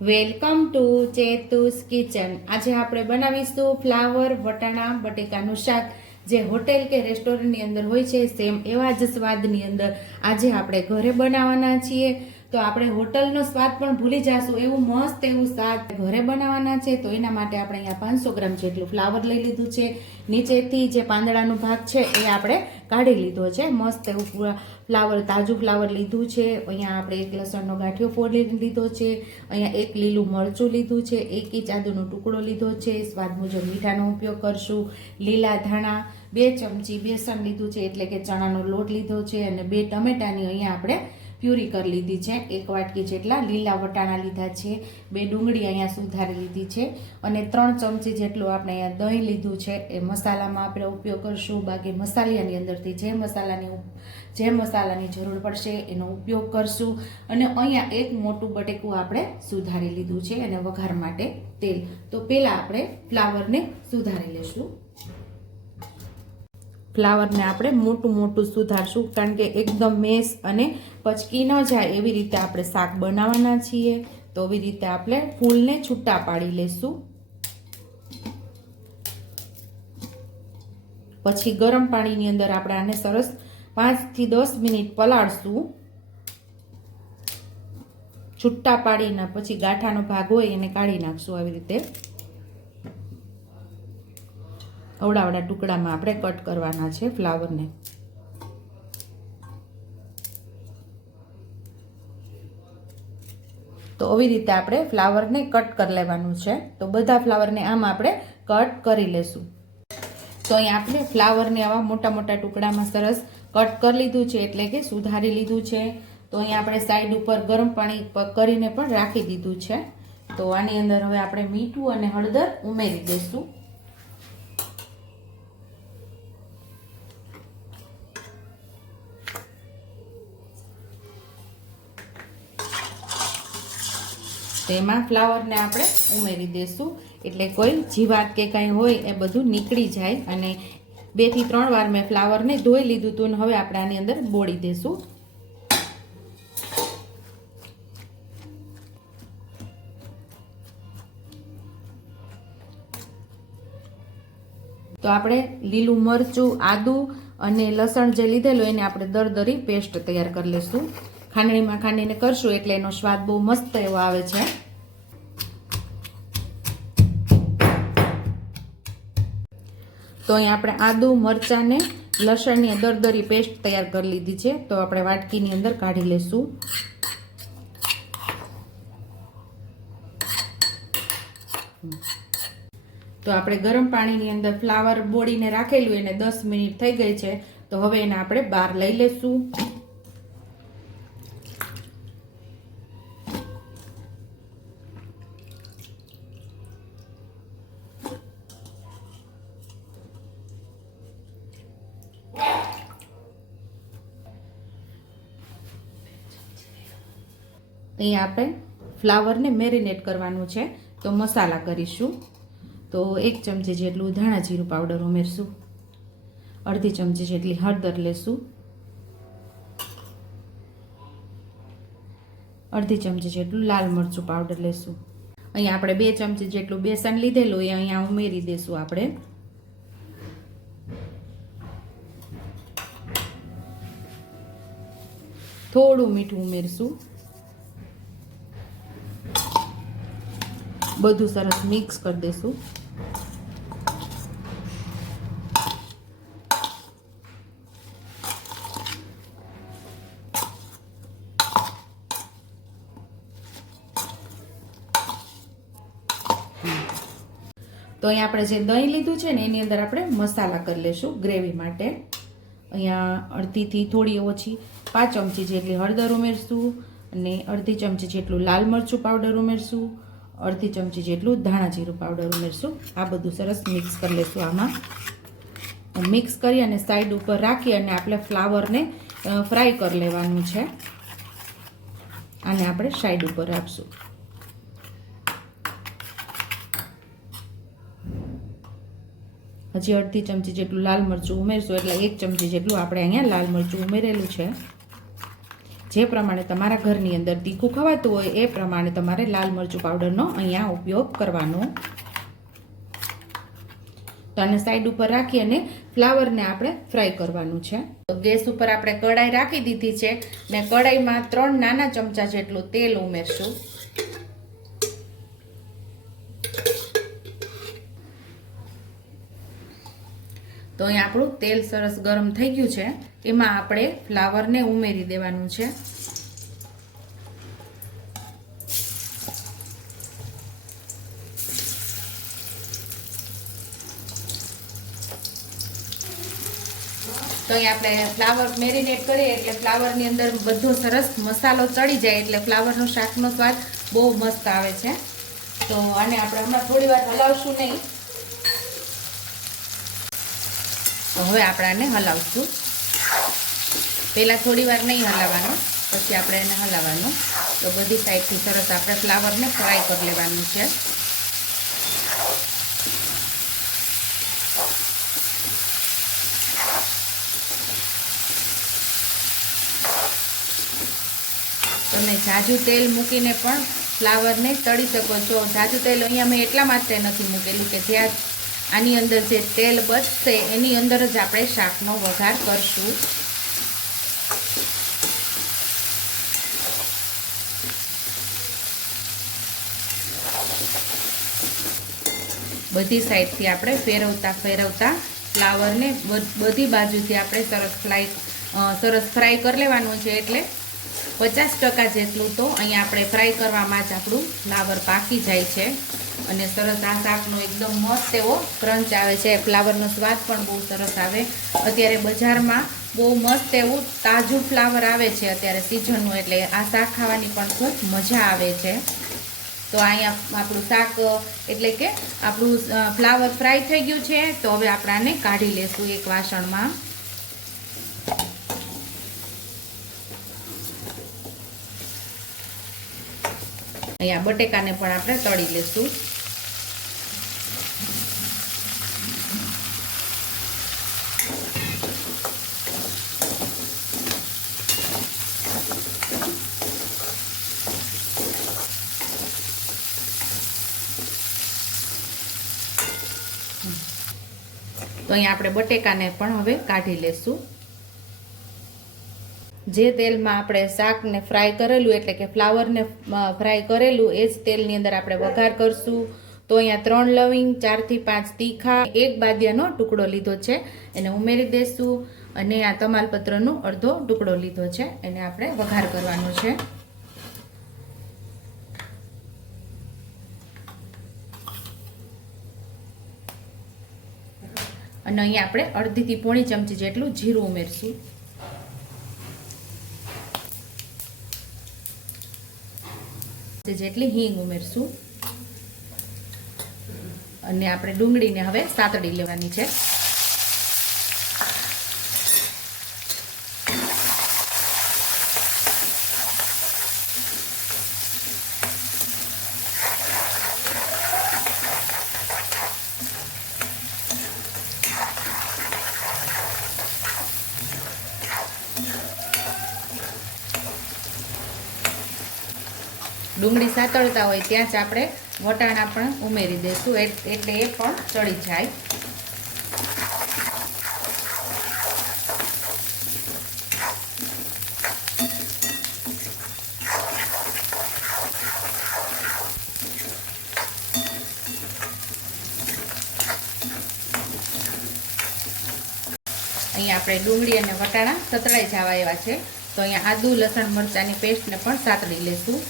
Welcome to ચેતુસ kitchen. આજે આપણે બનાવીશું ફ્લાવર વટાણા બટેકાનું શાક, જે હોટેલ કે રેસ્ટોરન્ટની અંદર હોય છે સેમ એવા જ સ્વાદની અંદર આજે આપણે ઘરે બનાવવાના છીએ। તો આપણે હોટલનો સ્વાદ પણ ભૂલી જશું એવું મસ્ત એવું શાક ઘરે બનાવવાના છે। તો એના માટે આપણે અહીંયા 500 ગ્રામ જેટલું ફ્લાવર લઈ લીધું છે। નીચેથી જે પાંદડાનો ભાગ છે એ આપણે કાઢી લીધો છે। મસ્ત એવું ફ્લાવર, તાજું ફ્લાવર લીધું છે। અહીંયા આપણે એક લસણનો ગાંઠિયો ફોડી લીધો છે। અહીંયા એક લીલું મરચું લીધું છે, 1 ઇંચ આદુનો ટુકડો લીધો છે, સ્વાદ મુજબ મીઠાનો ઉપયોગ કરશું। લીલા ધાણા, 2 ચમચી બેસન લીધું છે એટલે કે ચણાનો લોટ લીધો છે, અને 2 ટમેટાની અહીંયા આપણે પ્યુરી કરી લીધી છે। 1 વાટકી જેટલા લીલા વટાણા લીધા છે, 2 ડુંગળી અહીંયા સુધારી લીધી છે, અને 3 ચમચી જેટલું આપણે અહીંયા દહીં લીધું છે। એ મસાલામાં આપણે ઉપયોગ કરશું, બાકી મસાલાની અંદરથી જે મસાલાની જરૂર પડશે એનો ઉપયોગ કરશું। અને અહીંયા એક મોટું બટેકું આપણે સુધારી લીધું છે, અને વઘાર માટે તેલ। તો પહેલા આપણે ફ્લાવરને સુધારી લેશું। ફ્લાવરને આપણે મોટું મોટું સુધારશું, કારણ કે એકદમ મેશ અને પચકી ન જાય એવી રીતે આપણે શાક બનાવવાના છીએ। તો એવી રીતે આપણે ફૂલને છૂટા પાડી લેશું। પછી ગરમ પાણીની અંદર આપણે આને સરસ 5 થી 10 મિનિટ પલાળશું। છૂટા પાડીને પછી ગાંઠાનો ભાગ હોય એને કાઢી નાખશું। આવી રીતે અવડા ટુકડામાં આપણે કટ કરવાના છે ફ્લાવરને। તો આવી રીતે આપણે ફ્લાવરને કટ કરી લેવાનું છે। તો બધા ફ્લાવરને આમ આપણે કટ કરી લેશું। તો અહીંયા આપણે ફ્લાવરને આવા મોટા મોટા ટુકડામાં સરસ કટ કરી લીધું છે, એટલે કે સુધારી લીધું છે। તો અહીંયા આપણે સાઈડ ઉપર ગરમ પાણી કરીને પણ રાખી દીધું છે। તો આની અંદર હવે આપણે મીઠું અને હળદર ઉમેરી દઈશું। તેમાં ફ્લાવરને આપણે ઉમેરી દઈશું, એટલે કોઈ જીવાત કે કંઈ હોય એ બધું નીકળી જાય। અને 2 થી 3 વાર મેં ફ્લાવરને ધોઈ લીધું હતું, હવે આપણે આની અંદર બોળી દઈશું। તો આપણે લીલું મરચું, આદુ અને લસણ જે લીધેલું એને આપણે દરદરી પેસ્ટ તૈયાર કરી લઈશું। ખાંડણીમાં ખાંડીને કરશું એટલે એનો સ્વાદ બહુ મસ્ત એવો આવે છે। તો અહીં આપણે આદુ, મરચાં ને લસણની દરદરી પેસ્ટ તૈયાર કરી લીધી છે। તો આપણે વાટકીની અંદર કાઢી લઈશું। તો આપણે ગરમ પાણીની અંદર ફ્લાવર બોળીને રાખેલું એને 10 મિનિટ થઈ ગઈ છે। તો હવે એને આપણે બહાર લઈ લેશું। અહીંયા આપણે ફ્લાવરને મેરિનેટ કરવાનું છે। તો મસાલા કરીશું। તો 1 ચમચી જેટલું ધાણા જીરું પાવડર ઉમેરશું, અડધી ચમચી જેટલી હળદર લેશું, અડધી ચમચી જેટલું લાલ મરચું પાવડર લેશું। અહીંયા આપણે 2 ચમચી જેટલું બેસન લીધેલું એ અહીંયા ઉમેરી દઈશું આપણે। થોડું મીઠું ઉમેરશું। બધું સરસ મિક્સ કરી દઈશું। તો અહીંયા આપણે જે દહીં લીધું છે ને એની અંદર આપણે મસાલા કરી લઈશું ગ્રેવી માટે। અહીંયા અડધીથી થોડી ઓછી 5 ચમચી જેટલી હળદર ઉમેરશું, અને અડધી ચમચી જેટલું લાલ મરચું પાવડર ઉમેરશું, અડધી ચમચી જેટલું ધાણા જીરું પાવડર ઉમેરશું। આ બધું સરસ મિક્સ કરી લઈશું। આમાં મિક્સ કરી અને સાઈડ ઉપર રાખી અને આપણે ફ્લાવરને ફ્રાય કરી લેવાનું છે। આને આપણે સાઈડ ઉપર રાખશું। હજી અડધી ચમચી જેટલું લાલ મરચું ઉમેરશું, એટલે 1 ચમચી જેટલું આપણે અહીંયા લાલ મરચું ઉમેરેલું છે। જે પ્રમાણે તમારા ઘરની અંદર તીખું ખવાતું હોય એ પ્રમાણે તમારે લાલ મરચું પાવડરનો અહીંયા ઉપયોગ કરવાનો. તો આને સાઈડ ઉપર રાખી અને ફ્લાવરને આપણે ફ્રાય કરવાનું છે. તો ગેસ ઉપર આપણે કઢાઈ રાખી દીધી છે ને કઢાઈમાં 3 નાના ચમચા જેટલું તેલ ઉમેરશું. તો અહીં આપણું તેલ સરસ ગરમ થઈ ગયું છે. એમાં આપણે ફ્લાવરને ઉમેરી દેવાનું છે. તો અહીં આપણે ફ્લાવર મેરિનેટ કરીએ એટલે ફ્લાવરની અંદર બધો સરસ મસાલો ચડી જાય એટલે ફ્લાવરનો શાકનો સ્વાદ બહુ મસ્ત આવે છે. તો આને આપણે હમણાં થોડી વાર હલાવશું નહીં. તો હવે આપણે આને હલાવશું. પહેલાં થોડી વાર નહીં હલાવવાનું, પછી આપણે એને હલાવવાનું. તો બધી સાઈડથી સરસ આપણે ફ્લાવરને ફ્રાય કરી લેવાનું છે. તમે જાજુ તેલ મૂકીને પણ ફ્લાવરને તળી શકો છો. જાજુ તેલ અહીંયા મેં એટલા માટે નથી મૂકેલું કે ત્યાં આની અંદર જે તેલ બચશે એની અંદર જ આપણે શાકનો વઘાર કરશું. બધી સાઈડથી આપણે ફેરવતા ફ્લાવરને બધી બાજુથી આપણે સરસ ફ્રાય કરી લેવાનું છે. એટલે 50% જેટલું તો અહીંયા આપણે ફ્રાય કરવામાં જ આપણું ફ્લાવર પાકી જાય છે અને સરસ આ શાકનો એકદમ મસ્ત એવો ક્રંચ આવે છે. ફ્લાવરનો સ્વાદ પણ બહુ સરસ આવે. અત્યારે બજારમાં બહુ મસ્ત એવું તાજું ફ્લાવર આવે છે અત્યારે સિઝનનું, એટલે આ શાક ખાવાની પણ ખૂબ મજા આવે છે. તો અહીંયા આપણું શાક એટલે કે આપણું ફ્લાવર ફ્રાય થઈ ગયું છે. તો હવે આપણે આને કાઢી લેશું એક વાસણમાં. અહીંયા બટેકાને પણ આપણે તળી લેશું. તો અહીંયા આપણે બટેકાને પણ હવે કાઢી લેશું. જે તેલમાં આપણે શાકને ફ્રાય કરેલું એટલે કે ફ્લાવરને ફ્રાય કરેલું એ જ તેલની અંદર આપણે વઘાર કરશું. તો અહીંયા 3 લવિંગ, 4 થી 5 તીખા, 1 બાદિયાનો ટુકડો લીધો છે એને ઉમેરી દઈશું. અને આ તમાલપત્રનો અડધો ટુકડો લીધો છે એને આપણે વઘાર કરવાનો છે. અને અહીંયા આપણે અડધી થી પોણી ચમચી જેટલું જીરું ઉમેરશું. જેટલી હિંગ ઉમેરશું. અને આપણે ડુંગળીને હવે સાતળી લેવાની છે. ડુંગળી સાતળતા હોય ત્યાં જ આપણે વટાણા પણ ઉમેરી દઈશું એટલે એ પણ ચડી જાય. અહીંયા આપણે ડુંગળી અને વટાણા સતળાઈ જવા એવા છે. તો અહીંયા આદુ, લસણ, મરચાંની પેસ્ટને પણ સાતળી લેશું.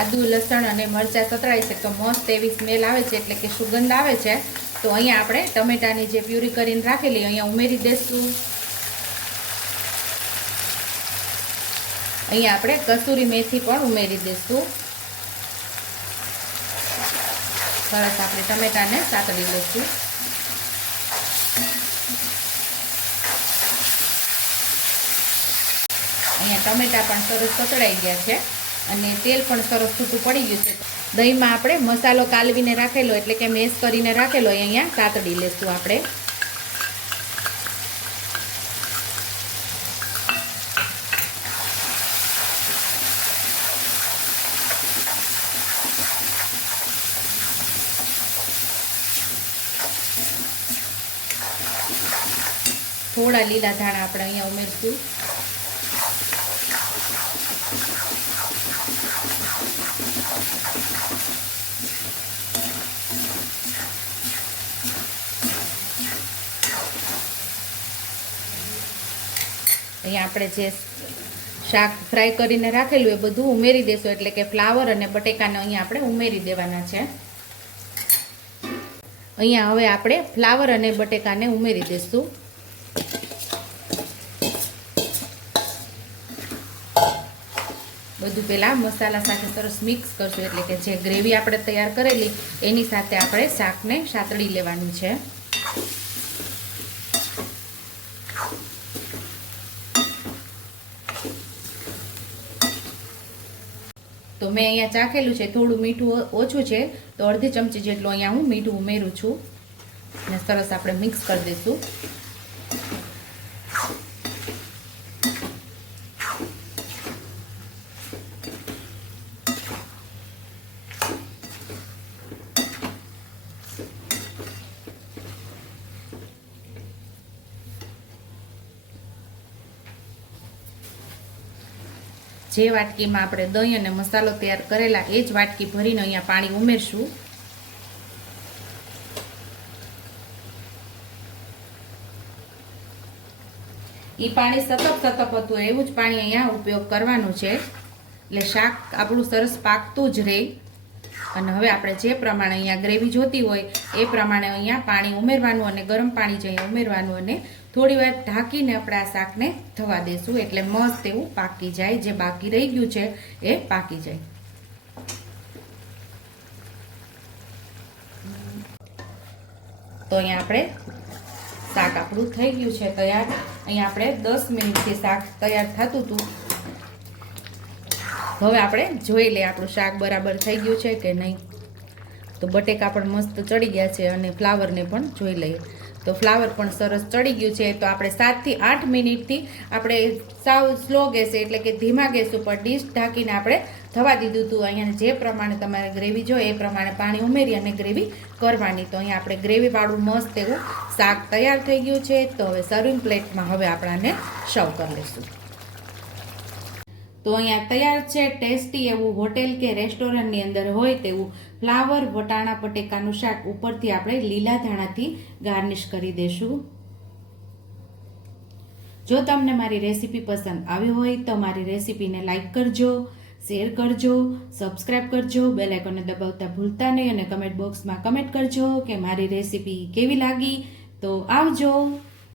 આદુ, લસણ અને મરચાં સતળાય છે તો મસ્ત એવી સ્મેલ આવે છે એટલે કે સુગંધ આવે છે. તો અહીંયા આપણે ટમેટાની જે પ્યુરી કરીને રાખેલી અહીંયા ઉમેરી દઈશું. અહીંયા આપણે કસૂરી મેથી પણ ઉમેરી દઈશું. સરસ આપણે ટમેટાને સાતળી લઈશું. અહીંયા ટમેટા પણ સરસ સતળાઈ ગયા છે અને તેલ પણ સરસ છૂટું પડી ગયું છે. દહીંમાં આપણે મસાલો કાલવીને રાખેલો એટલે કે મેશ કરીને રાખેલો અહીંયા સાતળી લેશું આપણે. થોડા લીલા ધાણા આપણે અહીંયા ઉમેરશું. અહીંયા આપણે જે શાક ફ્રાય કરીને રાખેલું એ બધું ઉમેરી દેશું એટલે કે ફ્લાવર અને બટેકાને અહીંયા આપણે ઉમેરી દેવાના છે. અહીંયા હવે આપણે ફ્લાવર અને બટેકાને ઉમેરી દઈશું. બધું પહેલાં મસાલા સાથે સરસ મિક્સ કરશું એટલે કે જે ગ્રેવી આપણે તૈયાર કરેલી એની સાથે આપણે શાકને સાતળી લેવાનું છે. તો મેં અહીંયા ચાખેલું છે, થોડું મીઠું ઓછું છે તો અડધી ચમચી જેટલું અહીંયા હું મીઠું ઉમેરું છું અને સરસ આપણે મિક્સ કરી દઈશું. જે વાટકીમાં આપણે દહીં અને મસાલો તૈયાર કરેલા એ જ વાટકી ભરીને અહીંયા પાણી ઉમેરશું. એ પાણી સતપ હતું એવું જ પાણી અહીંયા ઉપયોગ કરવાનું છે એટલે શાક આપણું સરસ પાકતું જ રહે. અને હવે આપણે જે પ્રમાણે અહીંયા ગ્રેવી જોતી હોય એ પ્રમાણે અહીંયા પાણી ઉમેરવાનું અને ગરમ પાણી જ અહીંયા ઉમેરવાનું અને થોડી વાર ઢાંકીને આપણે આ શાકને થવા દેશું એટલે મસ્ત એવું પાકી જાય. જે બાકી રહી ગયું છે એ પાકી જાય. તો અહીંયા આપણે શાક આપણું થઈ ગયું છે તૈયાર. અહીંયા આપણે 10 મિનિટથી શાક તૈયાર થતું હતું. હવે આપણે જોઈ લઈએ આપણું શાક બરાબર થઈ ગયું છે કે નહીં. તો બટેકા પણ મસ્ત ચડી ગયા છે અને ફ્લાવરને પણ જોઈ લઈએ તો ફ્લાવર પણ સરસ ચડી ગયું છે. તો આપણે 7 થી 8 મિનિટથી આપણે સાવ સ્લો ગેસે એટલે કે ધીમા ગેસ ઉપર ડીશ ઢાંકીને આપણે થવા દીધું હતું. અહીંયા જે પ્રમાણે તમારે ગ્રેવી જોઈએ એ પ્રમાણે પાણી ઉમેરી અને ગ્રેવી કરવાની. તો અહીંયા આપણે ગ્રેવીવાળું મસ્ત એવું શાક તૈયાર થઈ ગયું છે. તો હવે સર્વિંગ પ્લેટમાં હવે આપણાને સર્વ કરી લઈશું. તો અહીંયા તૈયાર છે ટેસ્ટી એવું હોટેલ કે રેસ્ટોરન્ટની અંદર હોય તેવું ફ્લાવર વટાણા બટેકાનું શાક. ઉપરથી આપણે લીલા ધાણાથી ગાર્નિશ કરી દેશું. જો તમને મારી રેસીપી પસંદ આવી હોય તો મારી રેસીપીને લાઈક કરજો, શેર કરજો, સબસ્ક્રાઇબ કરજો, બેલ આઇકોનને દબાવતા ભૂલતા નહીં અને કમેન્ટ બોક્સમાં કમેન્ટ કરજો કે મારી રેસીપી કેવી લાગી. તો આવજો.